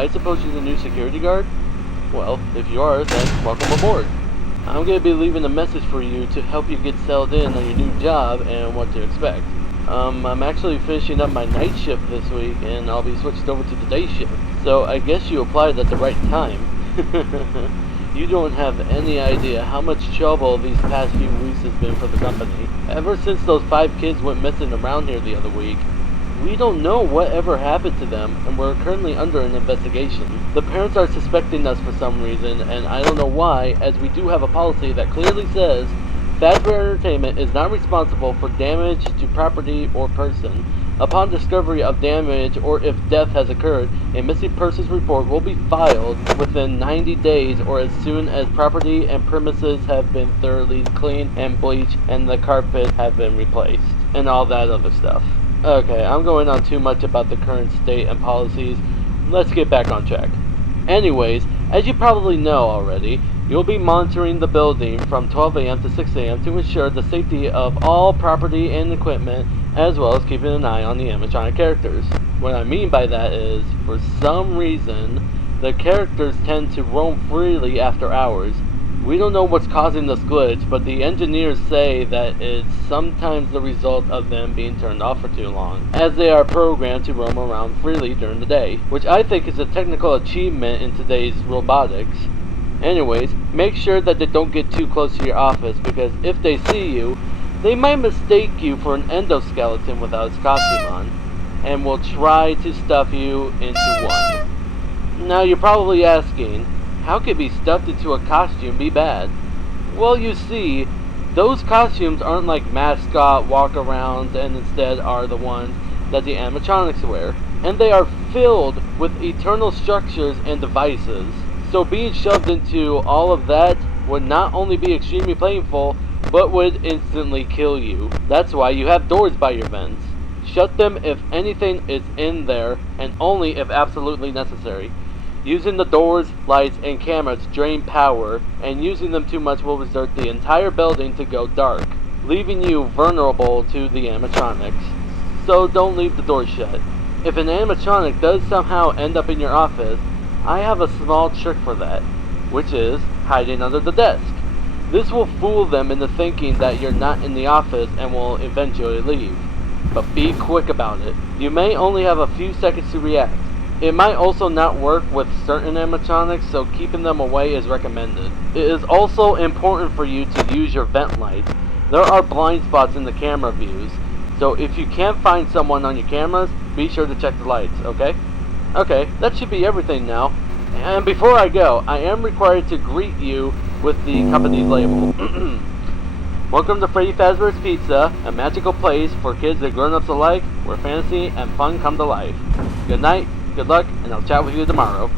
I suppose you're the new security guard? Well, if you are, then welcome aboard. I'm going to be leaving a message for you to help you get settled in on your new job and what to expect. I'm actually finishing up my night shift this week, and I'll be switched over to the day shift. So I guess you applied at the right time. You don't have any idea how much trouble these past few weeks has been for the company. Ever since those 5 kids went missing around here the other week, we don't know what ever happened to them, and we're currently under an investigation. The parents are suspecting us for some reason, and I don't know why, as we do have a policy that clearly says Fazbear Entertainment is not responsible for damage to property or person. Upon discovery of damage or if death has occurred, a missing persons report will be filed within 90 days or as soon as property and premises have been thoroughly cleaned and bleached and the carpet have been replaced, and all that other stuff. Okay, I'm going on too much about the current state and policies. Let's get back on track. Anyways, as you probably know already, you'll be monitoring the building from 12 a.m. to 6 a.m. to ensure the safety of all property and equipment, as well as keeping an eye on the animatronic characters. What I mean by that is, for some reason, the characters tend to roam freely after hours. We don't know what's causing this glitch, but the engineers say that it's sometimes the result of them being turned off for too long, as they are programmed to roam around freely during the day, which I think is a technical achievement in today's robotics. Anyways, make sure that they don't get too close to your office, because if they see you, they might mistake you for an endoskeleton without its costume on, and will try to stuff you into one. Now you're probably asking, how could be stuffed into a costume be bad? Well, you see, those costumes aren't like mascot walk-arounds and instead are the ones that the animatronics wear. And they are filled with eternal structures and devices. So being shoved into all of that would not only be extremely painful, but would instantly kill you. That's why you have doors by your vents. Shut them if anything is in there, and only if absolutely necessary. Using the doors, lights, and cameras drain power, and using them too much will result the entire building to go dark, leaving you vulnerable to the animatronics. So don't leave the door shut. If an animatronic does somehow end up in your office, I have a small trick for that, which is hiding under the desk. This will fool them into thinking that you're not in the office and will eventually leave. But be quick about it. You may only have a few seconds to react. It might also not work with certain animatronics, so keeping them away is recommended. It is also important for you to use your vent lights. There are blind spots in the camera views, so if you can't find someone on your cameras, be sure to check the lights, okay? Okay, that should be everything now. And before I go, I am required to greet you with the company's label. Welcome to Freddy Fazbear's Pizza, a magical place for kids and grown-ups alike, where fantasy and fun come to life. Good night. Good luck, and I'll chat with you tomorrow.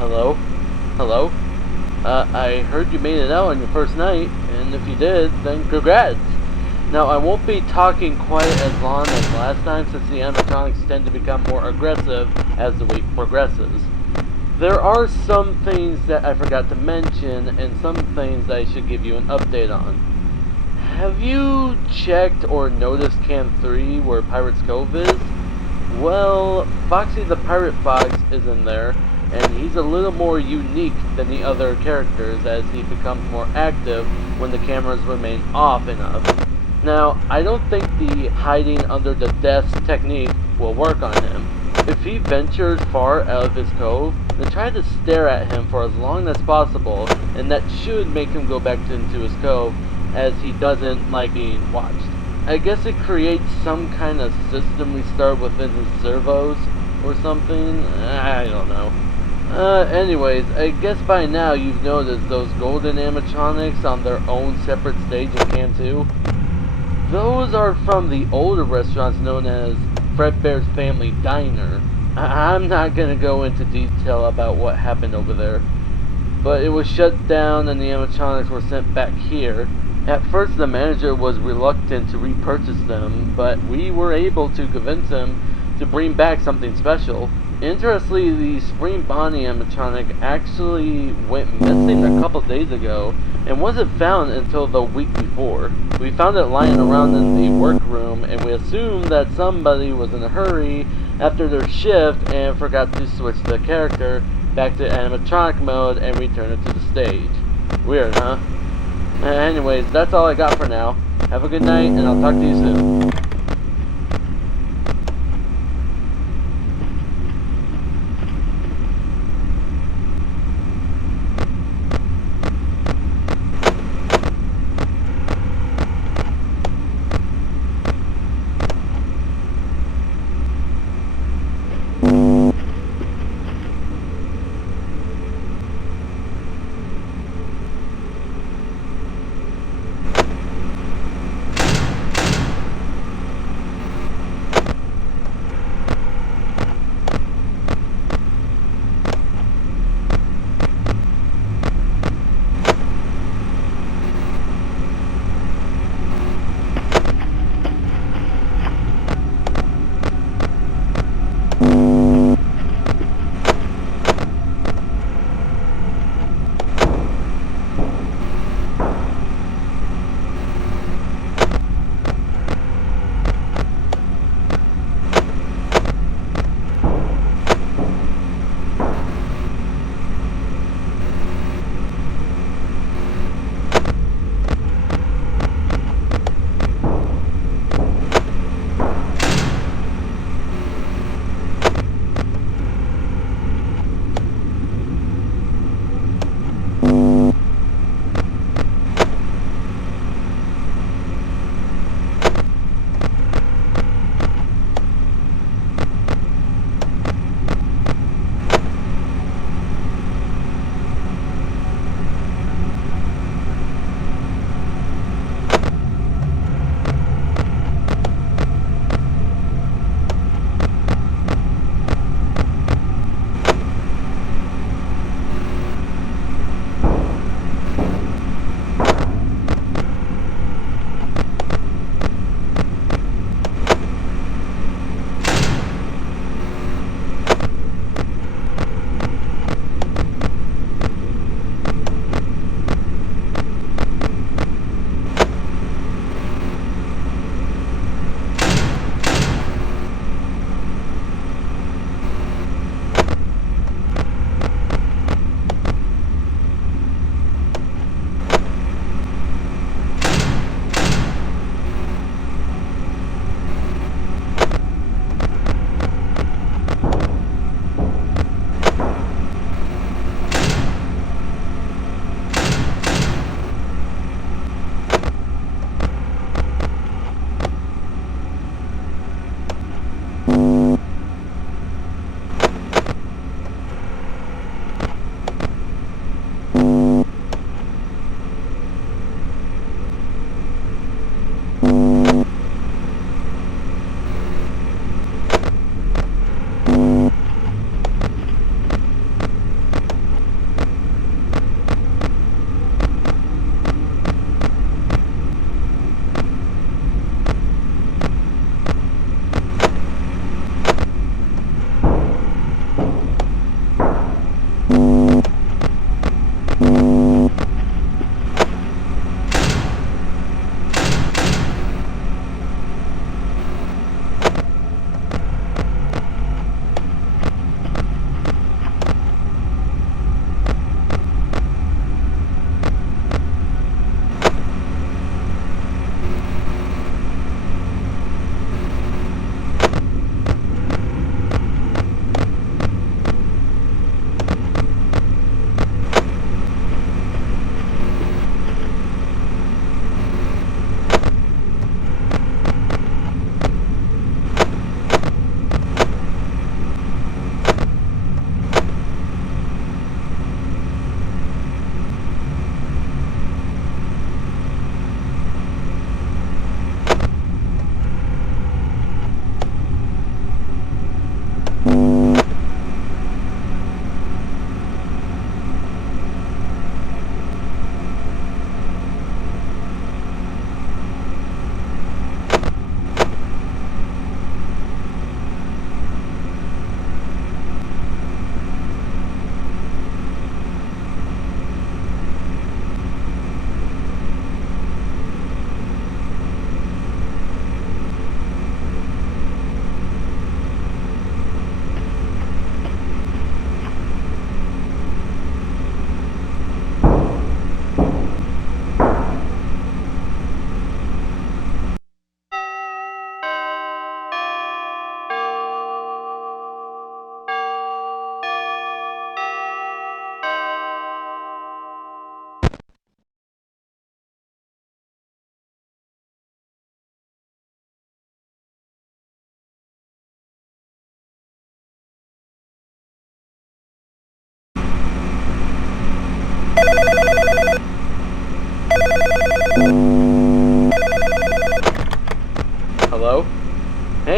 Hello? Hello? I heard you made it out on your first night, and if you did, then congrats! Now, I won't be talking quite as long as last time since the animatronics tend to become more aggressive as the week progresses. There are some things that I forgot to mention, and some things I should give you an update on. Have you checked or noticed Cam 3 where Pirate's Cove is? Well, Foxy the Pirate Fox is in there, and he's a little more unique than the other characters as he becomes more active when the cameras remain off enough. Now, I don't think the hiding under the desk technique will work on him. If he ventures far out of his cove, then try to stare at him for as long as possible, and that should make him go back into his cove, as he doesn't like being watched. I guess it creates some kind of system restart within his servos, or something, I don't know. Anyways, I guess by now you've noticed those golden animatronics on their own separate stage in Can 2. Those are from the older restaurants known as Fredbear's Family Diner. I'm not gonna go into detail about what happened over there, but it was shut down and the animatronics were sent back here. At first the manager was reluctant to repurchase them, but we were able to convince him to bring back something special. Interestingly, the Spring Bonnie animatronic actually went missing a couple days ago and wasn't found until the week before. We found it lying around in the workroom and we assumed that somebody was in a hurry after their shift and forgot to switch the character back to animatronic mode and return it to the stage. Weird, huh? Anyways, that's all I got for now. Have a good night and I'll talk to you soon.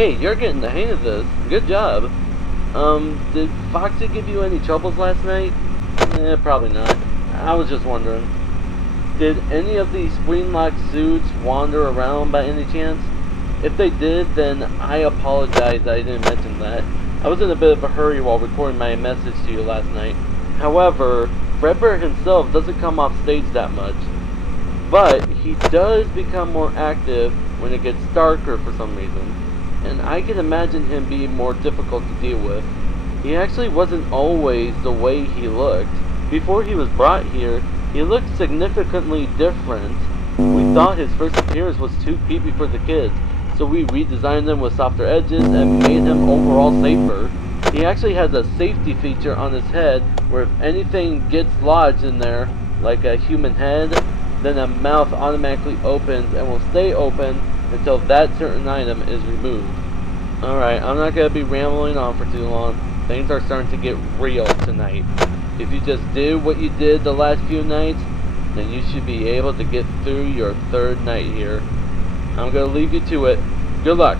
Hey, you're getting the hang of this. Good job. Did Foxy give you any troubles last night? Probably not. I was just wondering. Did any of these spleen-locked suits wander around by any chance? If they did, then I apologize I didn't mention that. I was in a bit of a hurry while recording my message to you last night. However, Fredbear himself doesn't come off stage that much. But he does become more active when it gets darker for some reason. And I can imagine him being more difficult to deal with. He actually wasn't always the way he looked. Before he was brought here, he looked significantly different. We thought his first appearance was too creepy for the kids, so we redesigned him with softer edges and made him overall safer. He actually has a safety feature on his head where if anything gets lodged in there, like a human head, then a mouth automatically opens and will stay open until that certain item is removed. Alright, I'm not going to be rambling on for too long. Things are starting to get real tonight. If you just did what you did the last few nights, then you should be able to get through your third night here. I'm going to leave you to it. Good luck.